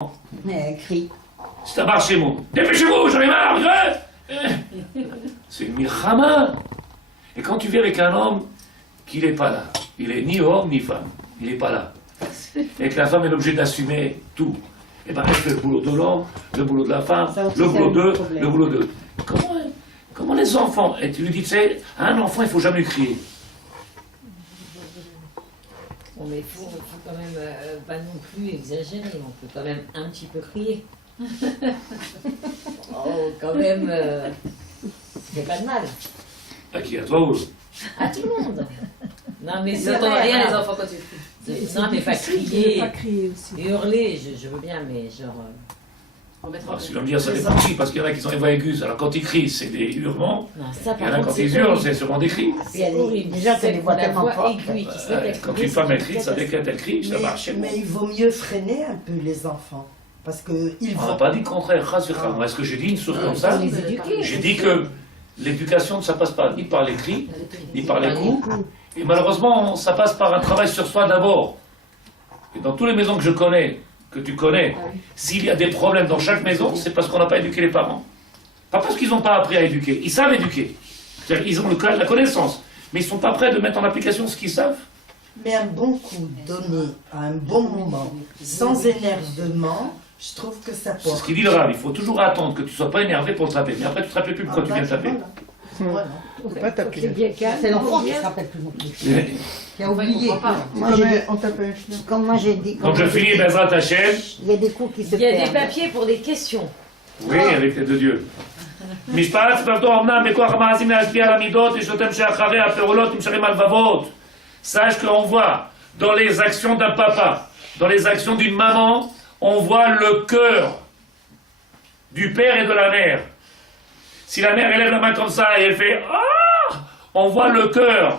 Elle crie. C'est un bar chez moi. Dépêchez-vous, j'en ai marre, c'est une milchama. Et quand tu vis avec un homme qui n'est pas là, il est ni homme ni femme, il n'est pas là, et que la femme est obligée d'assumer tout, et ben elle fait le boulot de l'homme, le boulot de la femme, le boulot d'eux, le boulot d'eux. Comment les enfants, et tu lui dis, tu sais, à un enfant il ne faut jamais crier. Bon, mais il faut quand même pas non plus exagérer, on peut quand même un petit peu crier. Oh, quand même, ça fait pas de mal. À qui? À toi ou? À tout le monde. Non, mais c'est vrai, rien les enfants quand tu cries. Non, mais pas crier. Pas crier aussi. Et hurler, je veux bien, mais genre... Si je veux me dire, ça dépend qui, parce qu'il y en a qui sont des voix aiguës. Alors quand ils crient, c'est des hurlements. Non, ça, Il y en par a contre, quand ils hurlent, c'est sûrement des cris. c'est horrible. Déjà, c'est des voix la tellement voix fortes. aiguë qui se met à Quand crier, une femme c'est elle crie, ça dès qu'elle crie, ça marche chez moi. Mais il vaut mieux freiner un peu les enfants. Parce qu'ils On n'a vont. pas dit le contraire, Moi, est-ce que j'ai dit une chose comme ça? les éduquer. J'ai dit que l'éducation, ça passe pas ni par les cris, ni par les coups. Et malheureusement, ça passe par un travail sur soi d'abord. Et dans toutes les maisons que je connais, que tu connais, s'il y a des problèmes dans chaque maison, c'est parce qu'on n'a pas éduqué les parents. Pas parce qu'ils n'ont pas appris à éduquer. Ils savent éduquer. C'est-à-dire ils ont la connaissance. Mais ils ne sont pas prêts de mettre en application ce qu'ils savent. Mais un bon coup donné à un bon moment, sans énervement, je trouve que ça C'est ce porte. qu'il dit le Rav. Il faut toujours attendre que tu ne sois pas énervé pour le taper. Mais après, tu ne te rappelles plus pourquoi tu viens de taper. Voilà. Faut pas taper. C'est bien calme. C'est l'enfant qui se rappelle plus non plus. Qui a oublié. Moi, On tape un chien. comme moi j'ai dit. Donc je finis Bezrat Hashem. Il y a des coups qui se Il y a des perdent. papiers pour des questions. Oui, avec les deux dieux. משפט ספרתו אמנם בכוח המעשים להשפיע על המידות ושלותם שאחרי הפעולות נמשכים הלבבות. Sache qu'on voit dans les actions d'un papa, dans les actions d'une maman, on voit le cœur du père et de la mère. Si la mère élève la main comme ça et elle fait ah, on voit le cœur.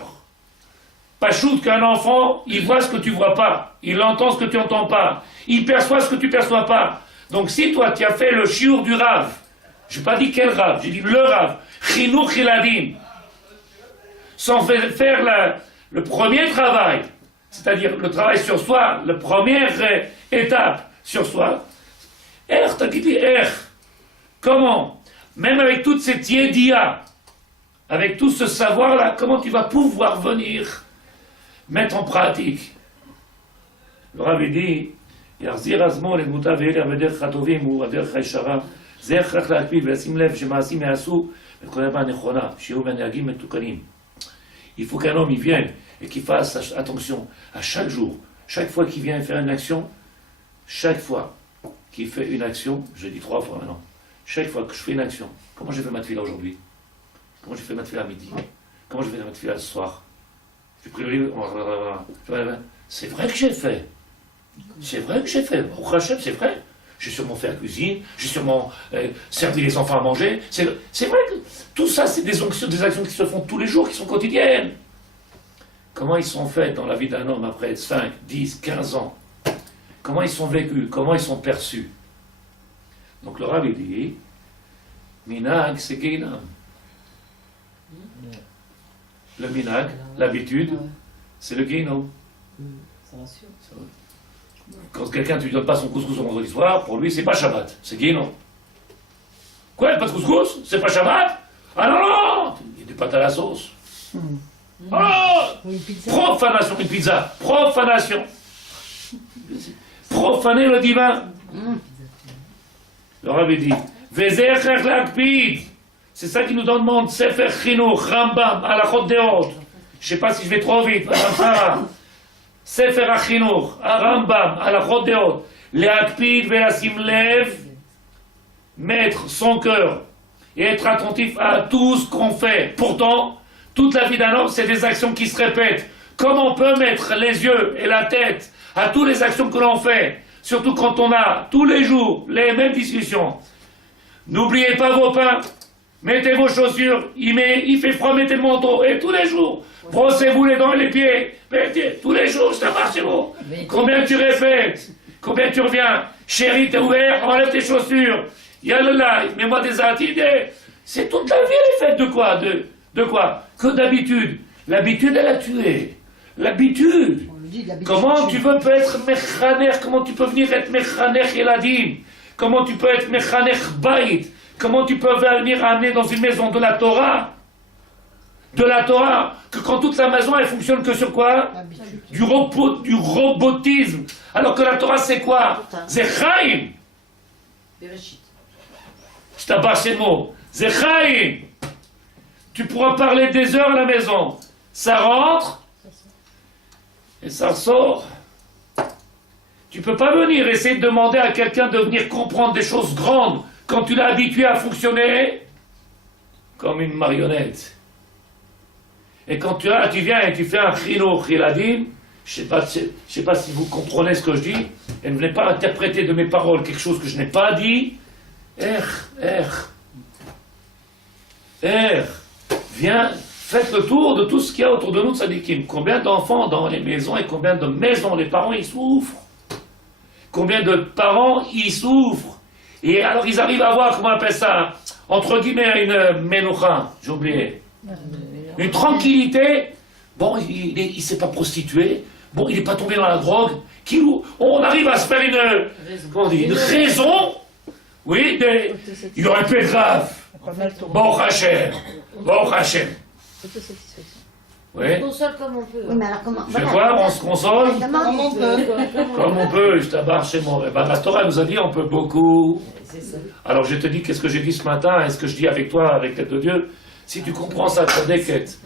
Pas shoot qu'un enfant, il voit ce que tu vois pas, il entend ce que tu entends pas, il perçoit ce que tu perçois pas. Donc si toi tu as fait le chiour du Rav, j'ai pas dit quel Rav, j'ai dit le Rav, Chinuch Hiladim, sans faire le premier travail, c'est-à-dire le travail sur soi, la première étape sur soi. T'as dit comment, même avec toute cette yédia, avec tout ce savoir-là, comment tu vas pouvoir venir mettre en pratique? Le Rav dit, יחזיר הזמן לדמותה ואלה בדרך הטובים הוא הדרך הישרה. זה הכרח להקפיד ולשים לב שמעשים יעשו בנקודה הנכונה, שיהיו מהנהגים מתוקנים. Il faut qu'un homme y vienne et qu'il fasse attention à chaque jour, chaque fois qu'il vient faire une action, chaque fois qu'il fait une action, je dis 3 fois maintenant, chaque fois que je fais une action, comment j'ai fait ma tefila aujourd'hui? Comment j'ai fait ma tefila à midi? Comment j'ai fait ma tefila ce soir? J'ai pris le livre, c'est vrai que j'ai fait. C'est vrai que j'ai fait. Au Hachem, c'est vrai. J'ai sûrement fait la cuisine, j'ai sûrement servi les enfants à manger. C'est vrai que tout ça, c'est des actions qui se font tous les jours, qui sont quotidiennes. Comment ils sont faits dans la vie d'un homme après 5, 10, 15 ans? Comment ils sont vécus? Comment ils sont perçus? Donc le Rav dit, Minag, c'est Geinam. Le Minag, l'habitude, c'est le Geinam. Ça rassure. Quand quelqu'un ne lui donne pas son couscous au vendredi soir, pour lui, c'est pas Shabbat, c'est Guénon. Quoi, pas de couscous? C'est pas Shabbat? Ah non, non! Il y a des pâtes à la sauce. Oh! Profanation, une pizza. Profanation. Profaner le divin. Le Rabbi dit, Vezer l'akpid. C'est ça qui nous demande Sefer Chinuch, Rambam, Halachot Deot. Je sais pas si je vais trop vite, Madame Sarah. ספר החינוך, הרמב"ם, הלכות דעות, להקפיד ולשים לב, mettre son cœur et être attentif à tout ce qu'on fait. Pourtant, toute la vie d'un homme, c'est des actions qui se répètent. Comment on peut mettre les yeux et la tête à toutes les actions que l'on fait, surtout quand on a tous les jours les mêmes discussions? N'oubliez pas vos pains, mettez vos chaussures, il fait froid, mettez le manteau, et tous les jours, brossez-vous les dents et les pieds. Tous les jours, ça marche chez vous. Combien tu répètes? Combien tu reviens? Chérie, t'es ouvert, enlève tes chaussures. Yallah, mets-moi des attitudes. C'est toute la vie, elle est faite de quoi? De quoi? Que d'habitude. L'habitude, elle a tué. L'habitude. dis, l'habitude. Comment tu peux être mechaner? Comment tu peux venir être mechaner Eladim? Comment tu peux être mechaner Baït? Comment tu peux venir amener dans une maison de la Torah? De la Torah, que quand toute la maison elle fonctionne que sur quoi? L'habitude. Du robotisme. Alors que la Torah c'est quoi? C'est Chaim. Je t'abat ces mots. C'est Chaim. Tu pourras parler des heures à la maison. Ça rentre et ça sort. Tu peux pas venir essayer de demander à quelqu'un de venir comprendre des choses grandes quand tu l'as habitué à fonctionner comme une marionnette. Et quand tu viens et tu fais un chino chiladim, je sais pas si vous comprenez ce que je dis, et ne venez pas interpréter de mes paroles quelque chose que je n'ai pas dit. Viens, faites le tour de tout ce qu'il y a autour de nous de Sadikim. Combien d'enfants dans les maisons et combien de maisons les parents y souffrent? Combien de parents y souffrent? Et alors ils arrivent à voir, comment on appelle ça, entre guillemets, une menoucha, j'ai oublié. Une tranquillité. Bon, il ne s'est pas prostitué. Bon, il n'est pas tombé dans la drogue. On arrive à se faire une raison. Oui, il aurait pu être grave. Bon Hachem. Bon Hachem. Oui. On console comme on peut. Oui, mais alors comment? Je vais voir, on se console. Comme on peut. Comme on peut, je tabarre chez moi. Eh ben, la Torah nous a dit on peut beaucoup. C'est ça. Alors je te dis qu'est-ce que j'ai dit ce matin, et ce que je dis avec toi, avec l'aide de Dieu. Si tu comprends ça, t'as des quêtes.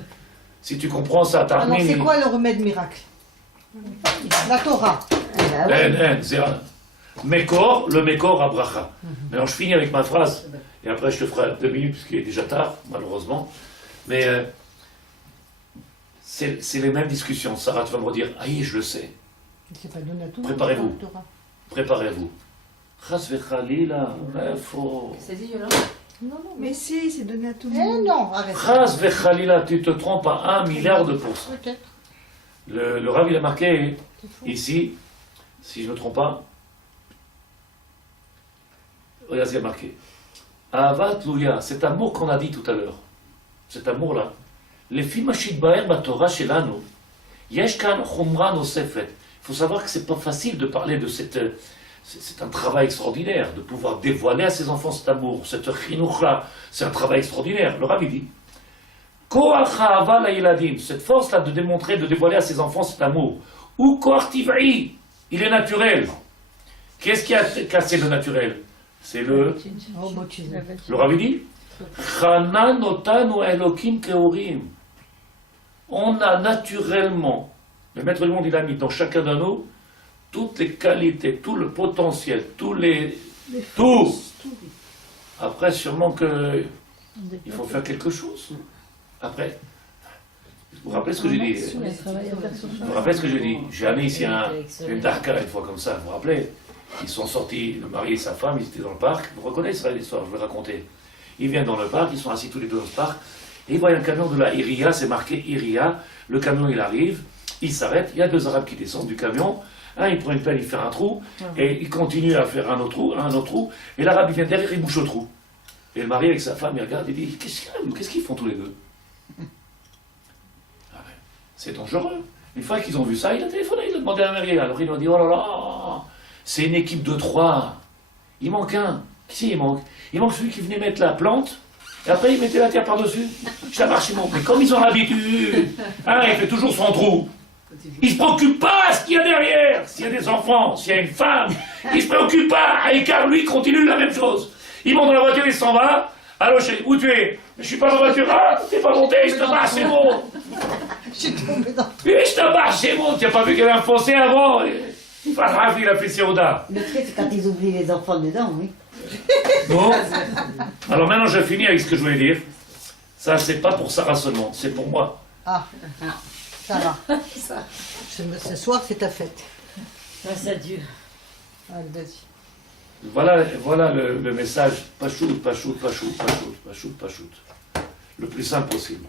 Si tu comprends ça, t'as Alors, c'est quoi le remède miracle? La Torah. C'est un Mekor, le Mekor à Bracha. Maintenant, je finis avec ma phrase, et après je te ferai 2 minutes, puisqu'il est déjà tard, malheureusement. Mais c'est les mêmes discussions. Sarah, tu vas me redire, aïe, je le sais. C'est pas donné à tout. Préparez-vous. La Torah. Préparez-vous. Chas vechalila, faut... C'est violent. Non, non, mais si, c'est donné à tout le Eh monde. non, arrête. Chas vechalila, tu te trompes à 1 milliard de %. Peut-être. Le Rav, il a marqué ici, si je ne me trompe pas, regarde ce qu'il a marqué. Ahavat Louya, cet amour qu'on a dit tout à l'heure, cet amour-là, les Fimashit Baer Batora Shelano, Yeshkan Chumra Nosefet. Il faut savoir que c'est pas facile de parler de cette. C'est un travail extraordinaire, de pouvoir dévoiler à ses enfants cet amour, cette chinuch-là. C'est un travail extraordinaire. Le Rav, il dit Koach ha'ava la'yeladim, cette force-là de démontrer, de dévoiler à ses enfants cet amour. Ou koach tiv'i, il est naturel. Qu'est-ce qui a cassé le naturel? C'est le Robotisme. Rav, il dit Chanan otanu elokim keorim. On a naturellement, le maître du monde, il a mis dans chacun de nous toutes les qualités, tout le potentiel, tout. Après, sûrement que il faut faire quelque chose. Après, vous vous rappelez ce que j'ai dit? Vous vous rappelez ce que j'ai dit? J'ai amené ici une darka une fois comme ça, vous vous rappelez? Ils sont sortis, le mari et sa femme, ils étaient dans le parc. Vous reconnaissez l'histoire, je vais raconter. Ils viennent dans le parc, ils sont assis tous les deux dans le parc, et ils voient un camion de la Iria, c'est marqué Iria. Le camion, il arrive, il s'arrête, il y a 2 Arabes qui descendent du camion. Un, il prend une pelle, il fait un trou, et il continue à faire un autre trou, et l'Arabe, il vient derrière, il bouche le trou. Et le mari avec sa femme, il regarde, il dit, qu'est-ce qu'ils font tous les deux? Ah ben, c'est dangereux. Une fois qu'ils ont vu ça, il a téléphoné, il a demandé à un mari. Alors il a dit, oh là là, c'est une équipe de 3. Il manque un. Qui c'est il manque? Il manque celui qui venait mettre la plante, et après il mettait la terre par-dessus. Je la marche, mais comme ils ont l'habitude, il fait toujours son trou. Il se préoccupe pas de ce qu'il y a derrière. S'il y a des enfants, s'il y a une femme, il se préoccupe pas. À écart, lui, continue la même chose. Il monte dans la voiture, il s'en va. Allô, chérie, où tu es? Je suis pas dans la voiture. Ah, t'es pas monté, je te marche, c'est bon. Je suis tombé dans. Oui, je te marche, c'est bon. Tu n'as pas vu qu'il y avait un fossé avant? Faraf, il a fait Séoda. Le truc, c'est quand ils oublient les enfants dedans, oui. Bon. Alors maintenant, je finis avec ce que je voulais dire. Ça, c'est pas pour Sarah seulement, c'est pour moi. Ah, ça va. Ce soir, c'est ta fête. Grâce à Dieu. Allez, vas-y. Voilà le message. Pachout. Le plus simple possible.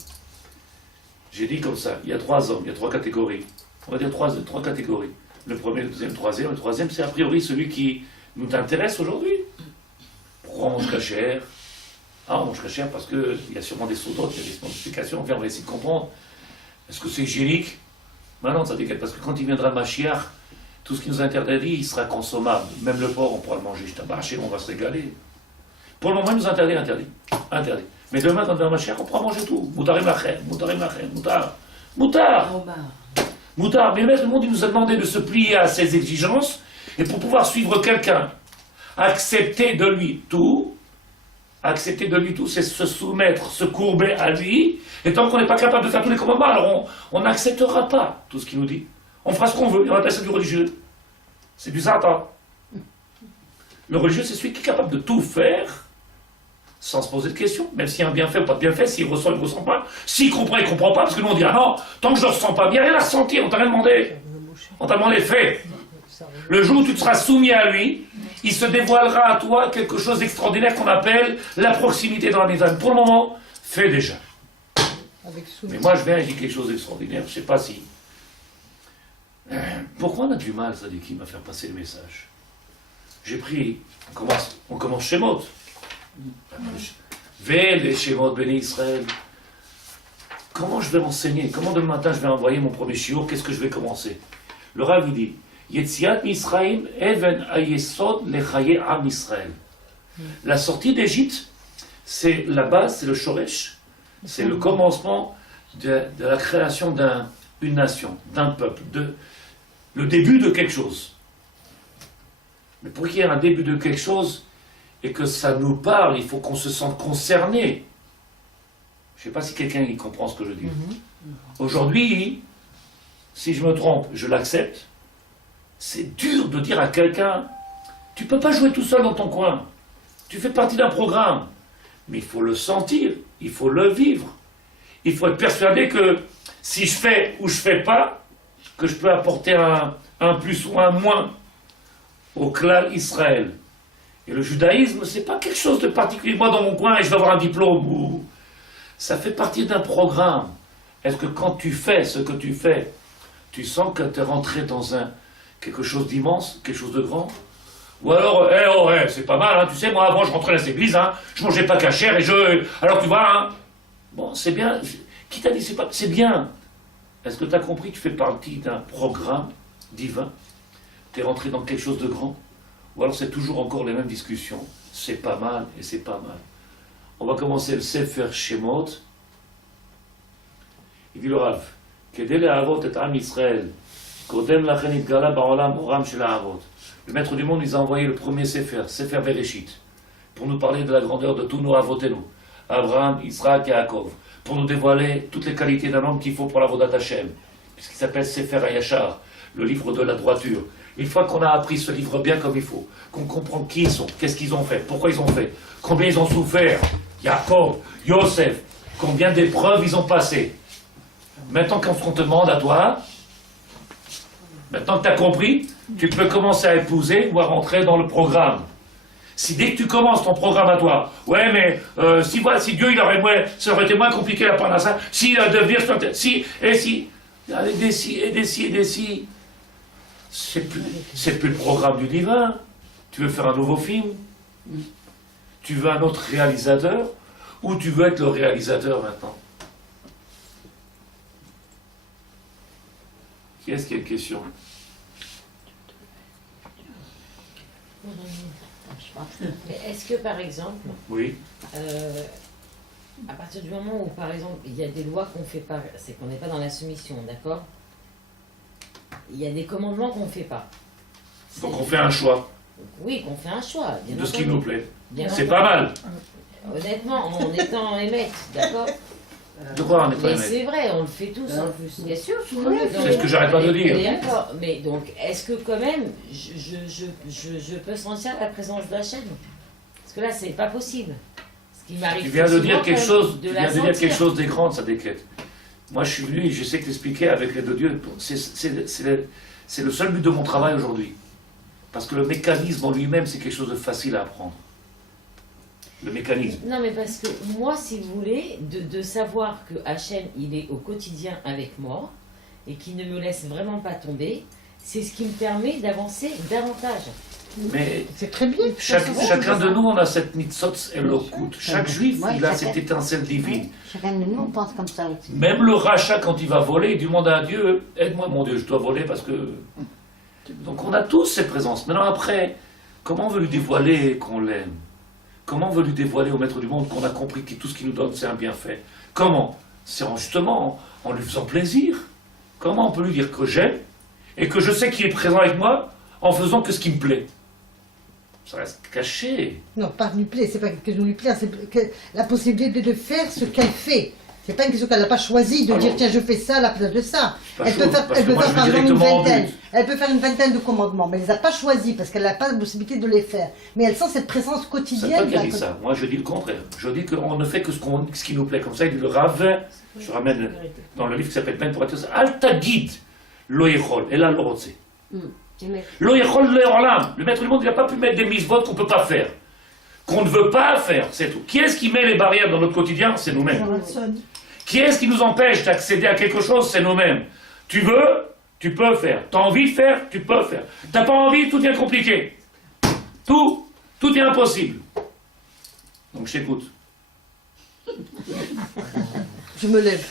J'ai dit comme ça, il y a 3 hommes, il y a 3 catégories. On va dire 3 catégories. Le premier, le deuxième, le troisième. Le troisième, c'est a priori celui qui nous intéresse aujourd'hui. Pourquoi on mange cachère? On mange cachère parce qu'il y a sûrement des sauts d'autres, il y a des explications. Enfin, on va essayer de comprendre. Est-ce que c'est hygiénique? Maintenant, ça décale, parce que quand il viendra Mashiach, tout ce qui nous interdit, il sera consommable. Même le porc, on pourra le manger. Je t'abache, on va se régaler. Pour le moment, il nous interdit. Mais demain, quand il viendra Mashiach, on pourra manger tout. Moutarim lachem, moutar. Moutard. Mais le monde, il nous a demandé de se plier à ses exigences, et pour pouvoir suivre quelqu'un, accepter de lui tout, c'est se soumettre, se courber à lui, et tant qu'on n'est pas capable de faire tous les commandements, alors on n'acceptera pas tout ce qu'il nous dit. On fera ce qu'on veut, et on appelle ça du religieux. C'est du Satan. Le religieux, c'est celui qui est capable de tout faire, sans se poser de questions, même s'il y a un bienfait ou pas de bienfait, s'il ressent, il ne ressent pas, s'il comprend, il ne comprend pas, parce que nous on dit, ah non, tant que je ne ressens pas, il n'y a rien à ressentir, on t'a rien demandé. On t'a demandé fait. Le jour où tu te seras soumis à lui, il se dévoilera à toi quelque chose d'extraordinaire qu'on appelle la proximité dans la maison. Pour le moment, fais déjà. Mais moi, je viens et je dis quelque chose d'extraordinaire. Je ne sais pas si... Pourquoi on a du mal, Sadikim, à faire passer le message? J'ai pris... On commence Shemot. Vel les Shemot, béni Israël. Comment je vais enseigner? Comment demain matin je vais envoyer mon premier shiur? Qu'est-ce que je vais commencer? Le Rav dit... Yetziat Misraïm even ayesod lechaye am Israël. La sortie d'Égypte, c'est la base, c'est le shoresh, c'est le commencement de la création d'une nation, d'un peuple, le début de quelque chose. Mais pour qu'il y ait un début de quelque chose et que ça nous parle, il faut qu'on se sente concerné. Je ne sais pas si quelqu'un y comprend ce que je dis. Aujourd'hui, si je me trompe, je l'accepte. C'est dur de dire à quelqu'un, tu ne peux pas jouer tout seul dans ton coin. Tu fais partie d'un programme. Mais il faut le sentir, il faut le vivre. Il faut être persuadé que si je fais ou je ne fais pas, que je peux apporter un plus ou un moins au clan Israël. Et le judaïsme, ce n'est pas quelque chose de particulier. Moi, dans mon coin, je vais avoir un diplôme. Ça fait partie d'un programme. Est-ce que quand tu fais ce que tu fais, tu sens que tu es rentré dans quelque chose d'immense, quelque chose de grand? Ou alors, c'est pas mal, hein, tu sais, moi avant je rentrais dans cette église, hein, je mangeais pas cachère alors tu vois, hein, bon, c'est bien, qui t'a dit c'est bien? Est-ce que tu as compris que tu fais partie d'un programme divin? Tu es rentré dans quelque chose de grand? Ou alors c'est toujours encore les mêmes discussions, c'est pas mal et c'est pas mal. On va commencer le Sefer Shemot. Il dit le Rav, Kedel Avot et Am Israël. Le maître du monde nous a envoyé le premier Sefer Bereshit, pour nous parler de la grandeur de tous nos avotenu, Abraham, Israël et Yaakov, pour nous dévoiler toutes les qualités d'un homme qu'il faut pour la Vodat Hashem, puisqu'il s'appelle Sefer Hayashar, le livre de la droiture. Une fois qu'on a appris ce livre bien comme il faut, qu'on comprend qui ils sont, qu'est-ce qu'ils ont fait, pourquoi ils ont fait, combien ils ont souffert, Yaakov, Yosef, combien d'épreuves ils ont passé. Maintenant qu'on te demande à toi, maintenant que tu as compris, tu peux commencer à épouser ou à rentrer dans le programme. Si dès que tu commences ton programme à toi, ouais mais si Dieu il ça aurait été moins compliqué la parnassa, si devenir si, avec des si et des si et des si, c'est plus le programme du divin. Tu veux faire un nouveau film? Tu veux un autre réalisateur? Ou tu veux être le réalisateur maintenant? Qui est-ce qui a une question? Mais est-ce que par exemple, Oui. À partir du moment où par exemple il y a des lois qu'on ne fait pas, c'est qu'on n'est pas dans la soumission, d'accord? Il y a des commandements qu'on ne fait pas. Donc on fait un choix. Oui, qu'on fait un choix. Bien de ce entendu. qui nous plaît. Bien C'est entendu. pas mal. Honnêtement, en étant émette, d'accord? De quoi on est pas Mais aimé? c'est vrai, on le fait tous en plus. Bien sûr, C'est ce que j'arrête pas de dire. D'accord, mais donc, est-ce que quand même, je peux sentir la présence d'Hachem? Parce que là, c'est pas possible. Ce qui m'arrive Tu viens de souvent, dire quelque quand chose, même, tu de viens la de dire quelque sentir. chose d'écran, ça déquête. Moi je suis venu et j'essaie de t'expliquer avec l'aide de Dieu. C'est le seul but de mon travail aujourd'hui. Parce que le mécanisme en lui-même, c'est quelque chose de facile à apprendre. Le mécanisme. Non, mais parce que moi, si vous voulez, de savoir que Hachem, il est au quotidien avec moi et qu'il ne me laisse vraiment pas tomber, c'est ce qui me permet d'avancer davantage. Mais C'est très bien. chacun de nous, on a cette nitzotz elokut. Chaque juif, Ouais, il a chacun. cette étincelle divine. Chacun de nous pense comme ça aussi. Même le rachat, quand il va voler, il demande à Dieu, aide-moi mon Dieu, je dois voler parce que... Donc on a tous ces présences. Maintenant après, comment on veut lui dévoiler qu'on l'aime? Comment on veut lui dévoiler au maître du monde qu'on a compris que tout ce qu'il nous donne c'est un bienfait? Comment? C'est justement en lui faisant plaisir. Comment on peut lui dire que j'aime et que je sais qu'il est présent avec moi en faisant que ce qui me plaît? Ça reste caché. Non, pas lui plaît, c'est pas que nous lui plaire, c'est que la possibilité de faire ce qu'elle fait. C'est pas une question qu'elle n'a pas choisi de Alors, dire tiens je fais ça à la place de ça. pas Elle peut chaud, faire, parce elle que peut moi, faire je par vais exemple une directement au vingtaine. but. Elle peut faire une vingtaine de commandements, mais elle les a pas choisis parce qu'elle n'a pas la possibilité de les faire. Mais elle sent cette présence C'est quotidienne. toi qui as dit ça. Moi, je dis le contraire. Je dis qu'on ne fait que ce qui nous plaît. Comme ça, il dit le Rav, je ramène dans le livre qui s'appelle Ben pour être Al Tagid, Lo Yechol, et là, Lo Rotse. Lo Yechol, Lo Olam. Le maître du monde, il n'a pas pu mettre des mises-votes qu'on ne peut pas faire. Qu'on ne veut pas faire, c'est tout. Qui est-ce qui met les barrières dans notre quotidien? C'est nous-mêmes. Qui est-ce qui nous empêche d'accéder à quelque chose? C'est nous-mêmes. Tu veux, tu peux faire. Tu as envie de faire, tu peux faire. Tu n'as pas envie, tout devient compliqué. Tout est impossible. Donc je t'écoute. Je me lève.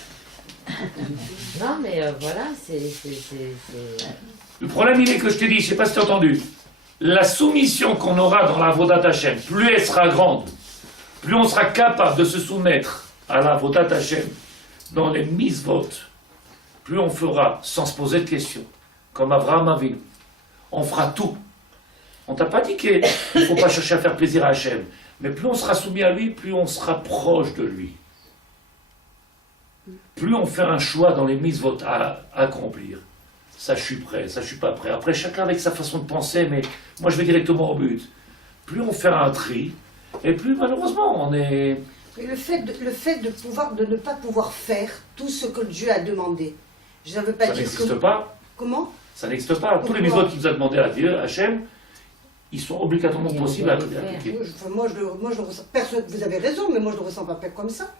Non, mais voilà, c'est... Le problème, il est que je t'ai dit, je ne sais pas si tu as entendu, la soumission qu'on aura dans la Vodat Hashem, plus elle sera grande, plus on sera capable de se soumettre à la Vodat Hashem dans les mises-votes, plus on fera sans se poser de questions, comme Abraham Avinu. On fera tout. On t'a pas dit qu'il ne faut pas chercher à faire plaisir à Hashem, mais plus on sera soumis à lui, plus on sera proche de lui. Plus on fait un choix dans les mises-votes à accomplir. Ça, je suis prêt, ça, je suis pas prêt. Après, chacun avec sa façon de penser, mais moi, je vais directement au but. Plus on fait un tri, et plus, malheureusement, on est... Mais le fait de ne pas pouvoir faire tout ce que Dieu a demandé, je ne veux pas Ça dire n'existe que... pas. Comment? Ça n'existe pas. Tous les mises-votes qu'il nous a demandé à Dieu, Hachem, ils sont obligatoirement Et on possibles à doit les faire. appliquer. Moi, je le ressens. Vous avez raison, mais moi, je ne le ressens pas comme ça.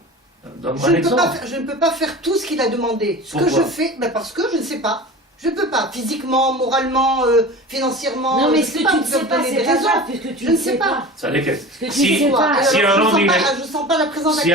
Donne-moi un exemple. Je ne peux pas faire tout ce qu'il a demandé. Ce que Pourquoi je fais, parce que je ne sais pas. Je ne peux pas, physiquement, moralement, financièrement. Non, mais je ce sais que tu vous ne sais me pas, donnez c'est des pas raisons. grave, puisque tu Je ne ne sais pas. Ça n'est Ce que tu Si, sais pas. Alors, si un je homme, sens il pas- est... je sens pas la présence Si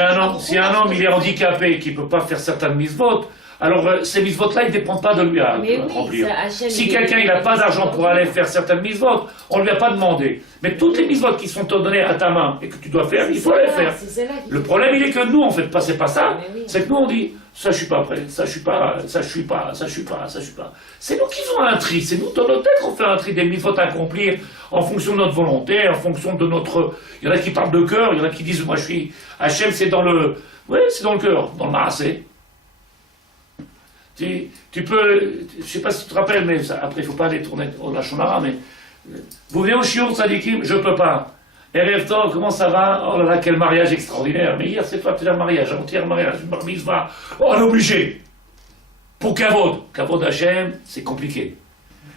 un homme il est handicapé et qu'il ne peut pas faire certaines mises-votes, alors ces mises-votes-là, ils ne dépendent pas de lui à Mais oui, remplir. ça, Hachem, Si il quelqu'un est- n'a pas d'argent pour aller faire certaines mises-votes, on ne lui a pas demandé. Mais toutes les mises-votes qui sont données à ta main et que tu dois faire, il faut les faire. C'est celle-là qui- Le problème, il est que nous, en fait, c'est pas ça. Mais oui. C'est que nous, on dit, ça, je suis pas prêt, ça, je suis pas, ça, je suis pas, ça, je suis pas, ça, je suis pas. C'est nous qui faisons un tri. C'est nous, dans notre tête, qu'on fait un tri des mises-votes à accomplir en fonction de notre volonté, en fonction de notre... Il y en a qui parlent de cœur, il y en a qui disent, moi, je suis... Hachem, c'est dans le... Oui, c'est dans le cœur, dans le maasé. Tu peux... Je sais pas si tu te rappelles, mais ça, après, il faut pas aller tourner au Lachonara, mais... Vous venez au Shiur Tzadikim, je peux pas. Erev Tov, comment ça va? Oh là là, quel mariage extraordinaire. Mais hier, c'est pas un mariage, avant-hier, mariage, une bar mitzvah. Oh, on est obligé. Pour Kavod. Kavod Hachem, c'est compliqué.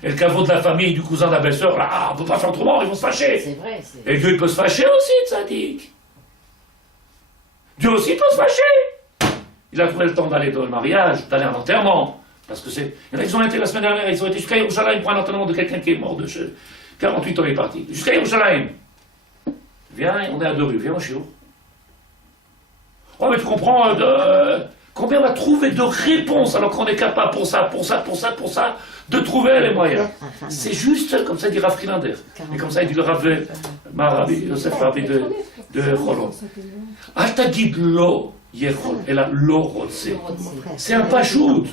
Et le Kavod de la famille, du cousin, de la belle-sœur, là, on peut pas faire autrement, ils vont se fâcher. C'est vrai, c'est... Et Dieu, il peut se fâcher aussi, Tzadik. Dieu aussi peut se fâcher. Il a trouvé le temps d'aller dans le mariage, d'aller à l'enterrement. Parce que c'est... Il y en a qui ont été la semaine dernière, ils ont été jusqu'à Yerushalayim pour un enterrement de quelqu'un qui est mort de 48 ans, il est parti. Jusqu'à Yerushalayim. Viens, on est à 2 rues, viens au chiot. Oh, mais tu comprends, combien on va trouver de réponses alors qu'on est capable pour ça, de trouver les moyens. C'est juste, comme ça dit Rav Frilander. Et comme ça il dit le Rav Rabbi Yosef Rabbi de Cholon. Altagid lo yechol, et là, lo rotse. C'est un pachout.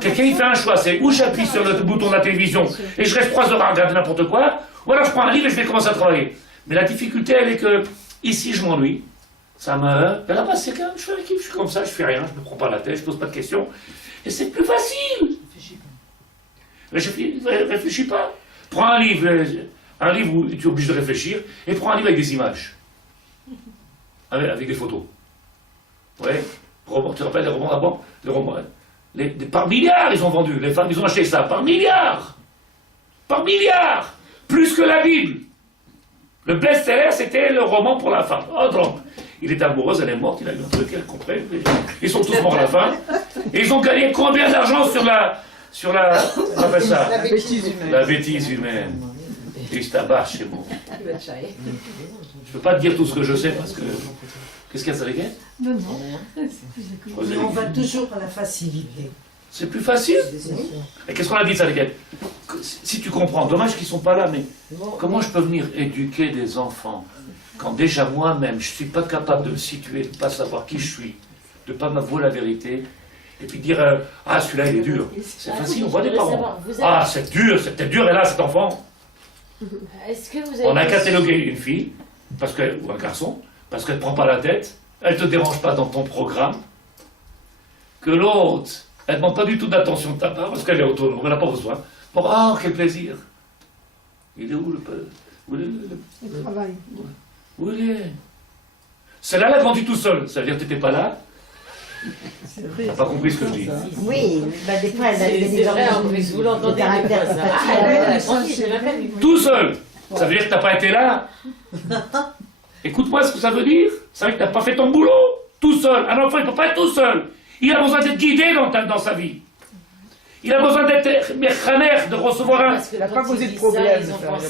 Quelqu'un il fait un choix, c'est où j'appuie sur le bouton de la télévision et je reste 3 heures à regarder n'importe quoi, ou alors je prends un livre et je vais commencer à travailler. Mais la difficulté, elle est que, ici, je m'ennuie, ça me... Et là-bas, c'est quand même, je fais l'équipe, je suis comme ça, je fais rien, je me prends pas la tête, je pose pas de questions, et c'est plus facile. Réfléchis pas. Prends un livre où tu es obligé de réfléchir, et prends un livre avec des images, avec des photos. Ouais, tu te rappelles les romans d'abord? Les romans, par milliards, ils ont vendu, les femmes, ils ont acheté ça, par milliards. Par milliards. Plus que la Bible. Le best-seller, c'était le roman pour la femme. Oh, donc, il est amoureux, elle est morte, il a eu un truc, elle comprend. Ils sont tous morts à la fin. Et ils ont gagné combien d'argent sur la... On appelle ça La bêtise humaine. la bêtise humaine. Il se tabac chez moi. Il va te charrier. Je peux pas te dire tout ce que je sais parce que. Qu'est-ce qu'il y a, Sadeket? Non, non. Mais on va toujours à la facilité. C'est plus facile. Et qu'est-ce qu'on a dit, Sadeket? Si tu comprends, dommage qu'ils sont pas là, mais comment je peux venir éduquer des enfants quand déjà moi-même je suis pas capable de me situer, de ne pas savoir qui je suis, de ne pas m'avouer la vérité, et puis dire ah celui-là il est dur. C'est facile, on voit des parents. Ah c'est peut-être dur, et là cet enfant. Est-ce que vous avez On a catalogué une fille, parce que, ou un garçon, parce qu'elle ne prend pas la tête, elle ne te dérange pas dans ton programme, que l'autre, elle ne demande pas du tout d'attention de ta part, parce qu'elle est autonome, elle n'a pas besoin. Bon, oh, quel plaisir. Il est où le père? Où il est Le travail. Où il est? Celle-là, elle a grandi tout seul. Ça veut dire que tu n'étais pas là? T'as pas compris ce que je dis? Oui, bah, des fois, elle a eu C'est des vrai, enfants mais de vous l'entendez caractère des fois, ça. sympathique. Ah, elle a grandi, j'ai même pas vu. Tout seul. Ça veut dire que tu n'as pas été là? Écoute-moi ce que ça veut dire. Ça veut dire que tu n'as pas fait ton boulot. Tout seul. Un enfant, il ne peut pas être tout seul. Il a besoin d'être guidé dans sa vie. Il a besoin d'être méchanère, de recevoir un... Il n'a pas posé de problème.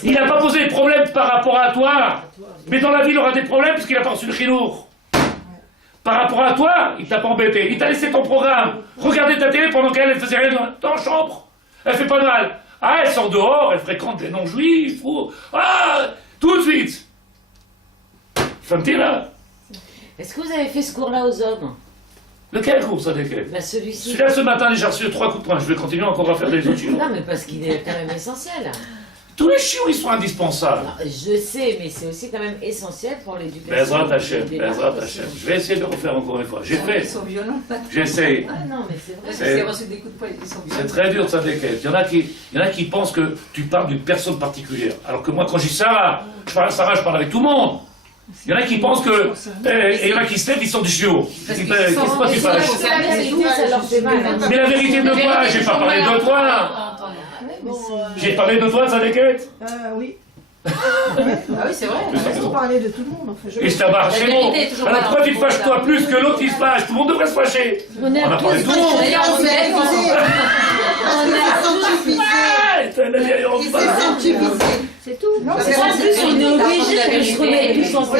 Il n'a pas posé de problème par rapport à toi. Mais dans la vie, il aura des problèmes parce qu'il n'a pas reçu le chinour. Par rapport à toi, il t'a pas embêté. Il t'a laissé ton programme. Regardez ta télé pendant qu'elle ne faisait rien dans la chambre. Elle fait pas de mal. Ah, elle sort dehors, elle fréquente des non-juifs. Ah, tout de suite. Femme-t-il là? Est-ce que vous avez fait ce cours-là aux hommes? Lequel cours ça desquels? Bah celui-ci. Celui-là ce matin, j'ai reçu 3 coups de poing. Je vais continuer encore à faire des autres chiens. Non, mais parce qu'il est quand même essentiel. Tous les chiens, ils sont indispensables. Non, je sais, mais c'est aussi quand même essentiel pour l'éducation. Bezrat Hashem, Bezrat Hashem. Je vais essayer de le refaire encore une fois. J'ai fait. Ils sont violents. J'essaye. Ah non, mais c'est vrai. Parce que j'ai reçu des coups de poing, ils sont violents. C'est très dur, ça déquête. Il y en a qui pensent que tu parles d'une personne particulière. Alors que moi, quand je dis Sarah, je parle avec tout le monde. Il y en a qui pensent que. Et il y en a qui se lèvent, ils sont du chiot. Qu'est-ce que tu parles? C'est la vérité, ça leur fait mal. hein. Mais la vérité de quoi? J'ai pas parlé de toi. J'ai parlé de toi, ça déquête. Oui. Ah oui, c'est vrai. On parlait de tout le monde, en fait. Et je t'abarre chez moi. vérité est toujours Alors là. pourquoi tu te fâches toi plus que l'autre qui se fâche? Tout le monde devrait se fâcher. On est On a parlé de tout le monde. D'ailleurs, on est Parce que c'est sanctifié. Il s'est sanctifié. C'est tout. En plus, on est obligé de se remettre tous ensemble.